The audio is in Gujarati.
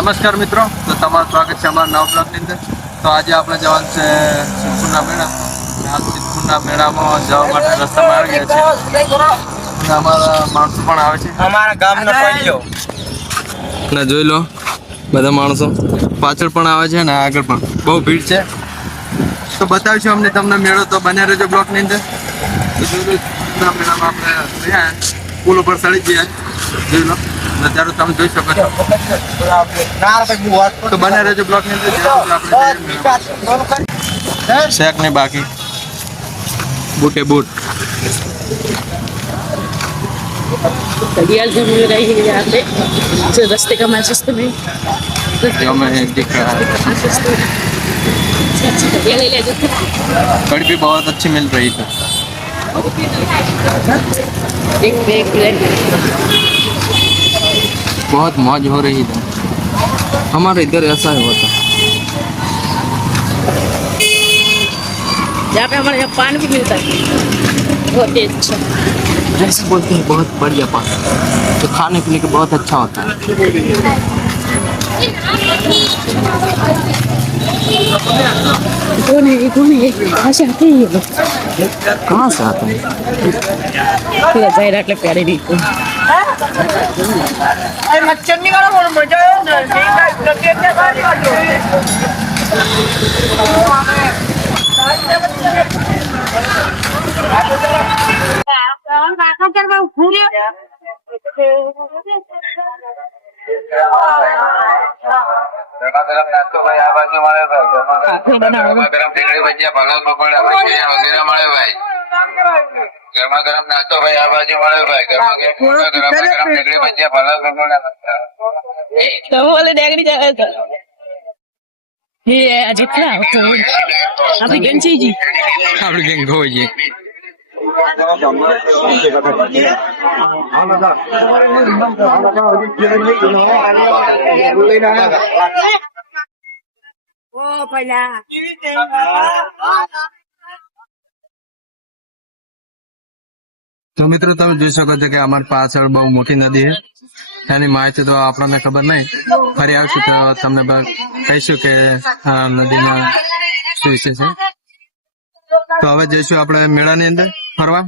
નમસ્કાર મિત્રો. તો તમારું સ્વાગત છે અમારા નવ બ્લોકની અંદર. તો આજે આપણે જવાનું છે સિદ્ધપુરના મેળા. આ સિદ્ધપુરના મેળામાં જવા માટે રસ્તામાં આવી ગયા છે અને અમારા માણસો પણ આવે છે. અમારા ગામનો પડ્યો ના જોઈ લો બધા માણસો પાછળ પણ આવે છે અને આગળ પણ. બહુ ભીડ છે. તો બતાવીશું અમને તમને મેળો તો બન્યા રહેજો બ્લોકની અંદર. તો જોઈ લો મેળામાં આપણે રહ્યા પુલ ઉપર ચડી ગયા. જોઈ લો. નજારો તમે જોઈ શકો છો તો બન્યા રહેજો બ્લોકની અંદર જ્યાં સુધી આપણે જઈએ મેળામાં. શેક ને બાકી બૂટે બૂટ घड़ियाल झूम रही है यहाँ पे जो रास्ते का महसूस तो नहीं जो हमें दिख रहा है अच्छी अच्छी घड़ियाल ले ले जो कड़ी भी बहुत अच्छी मिल रही थी एक बैग ब्लैक बहुत मौज हो रही है हमारे इधर ऐसा ही होता पे हमारे यहाँ पान भी मिलता है। बहुत अच्छा। जैसे बोलते हैं बहुत बढ़िया पान। तो खाने पीने के बहुत अच्छा होता है। कौन है कौन है कहाँ से आते हैं ये कहाँ से आते हैं? ज़ाहिर आटले प्यारे नहीं મચ્છરની વાળો પણ મજા આવે ને લગેજને ખાલી કાઢો ગરમા ગરમ નાસ્તો ભાઈ આ બાજુ મળે ભાઈ ગરમા ગરમ ટીકડી ભજીયા ભગલ પકોડા ભજીયા વગેરે મળે ભાઈ ગરમા ગરમ નાસ્તો ભાઈ આ બાજુ ભાઈ ગરમા ગરમ ગરમ નીકળી ભજીયા એ આજે ખરા તો. આપણી ગેંગ તો મિત્રો તમે જોઈ શકો છો કે અમારી પાછળ બહુ મોટી નદી છે. એની માહિતી તો આપણને ખબર નહીં. ફરી આવશું તો તમને કહીશું કે આ નદીમાં શું વિશે છે. તો હવે જઈશું આપણે મેળાની અંદર ફરવા.